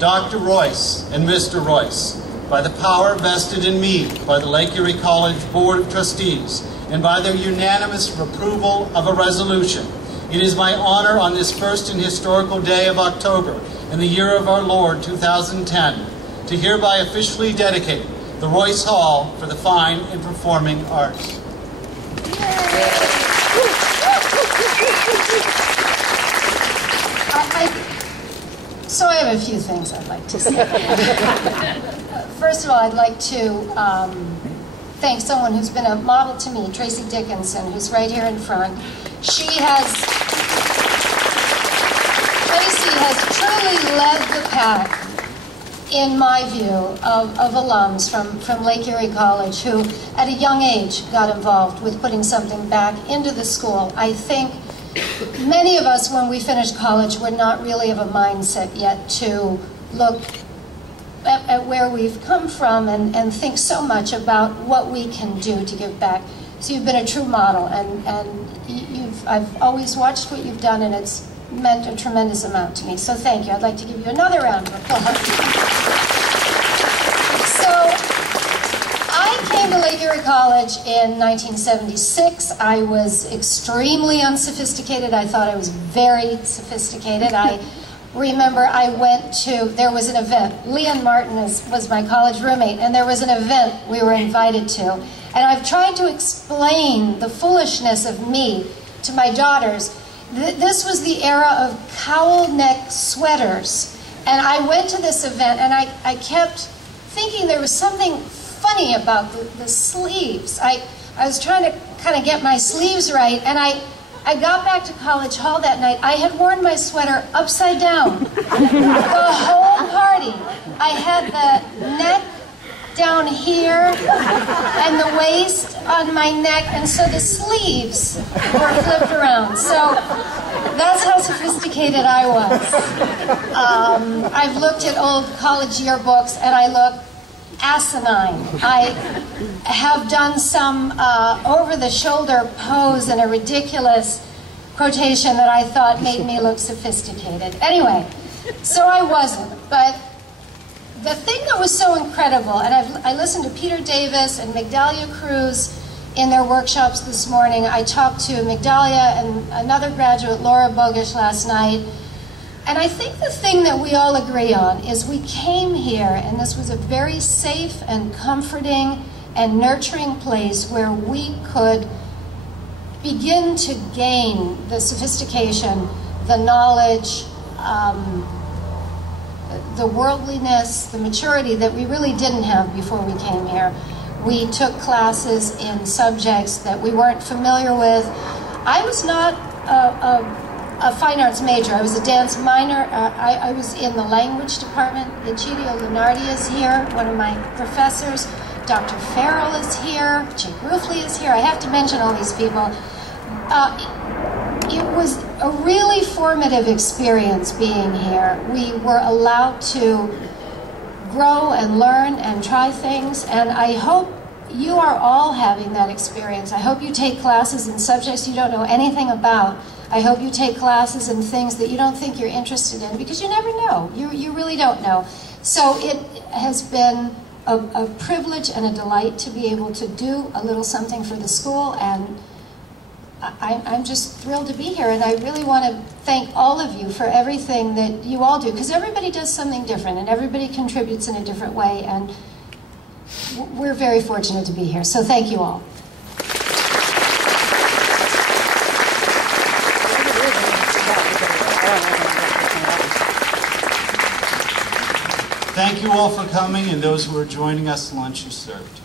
Dr. Royce and Mr. Royce, by the power vested in me by the Lake Erie College Board of Trustees and by their unanimous approval of a resolution, it is my honor on this first and historical day of October in the year of our Lord 2010 to hereby officially dedicate the Royce Hall for the Fine and Performing Arts. So I have a few things I'd like to say. First of all, I'd like to thank someone who's been a model to me, Tracy Dickinson, who's right here in front. Tracy has truly led the pack, in my view, of alums from Lake Erie College who, at a young age, got involved with putting something back into the school. I think many of us, when we finished college, were not really of a mindset yet to look at where we've come from and think so much about what we can do to give back. So you've been a true model, and I've always watched what you've done, and it's meant a tremendous amount to me. So thank you. I'd like to give you another round of applause. So I came to Lake Erie College in 1976. I was extremely unsophisticated. I thought I was very sophisticated. I remember I went to, there was an event. Leon Martin was my college roommate, and there was an event we were invited to. And I've tried to explain the foolishness of me to my daughters. This was the era of cowl neck sweaters. And I went to this event, and I kept thinking there was something funny about the sleeves. I was trying to kind of get my sleeves right, and I got back to College Hall that night. I had worn my sweater upside down the whole party. I had the neck down here and the waist on my neck, and so the sleeves were flipped around. So that's how sophisticated I was. I've looked at old college yearbooks, and I look asinine. I have done some over-the-shoulder pose and a ridiculous quotation that I thought made me look sophisticated. Anyway, so I wasn't, but the thing that was so incredible, and I listened to Peter Davis and Migdalia Cruz in their workshops this morning. I talked to Migdalia and another graduate, Laura Bogish, last night. And I think the thing that we all agree on is we came here, and this was a very safe and comforting and nurturing place where we could begin to gain the sophistication, the knowledge, the worldliness, the maturity that we really didn't have before we came here. We took classes in subjects that we weren't familiar with. I was not a fine arts major. I was a dance minor. I was in the language department. Egidio Lunardi is here, one of my professors. Dr. Farrell is here. Jake Ruffley is here. I have to mention all these people. It was a really formative experience being here. We were allowed to grow and learn and try things, and I hope you are all having that experience. I hope you take classes in subjects you don't know anything about. I hope you take classes in things that you don't think you're interested in, because you never know. You really don't know. So it has been a privilege and a delight to be able to do a little something for the school, and I'm just thrilled to be here, and I really want to thank all of you for everything that you all do, because everybody does something different, and everybody contributes in a different way, and we're very fortunate to be here. So thank you all. Thank you all for coming, and those who are joining us, lunch is served.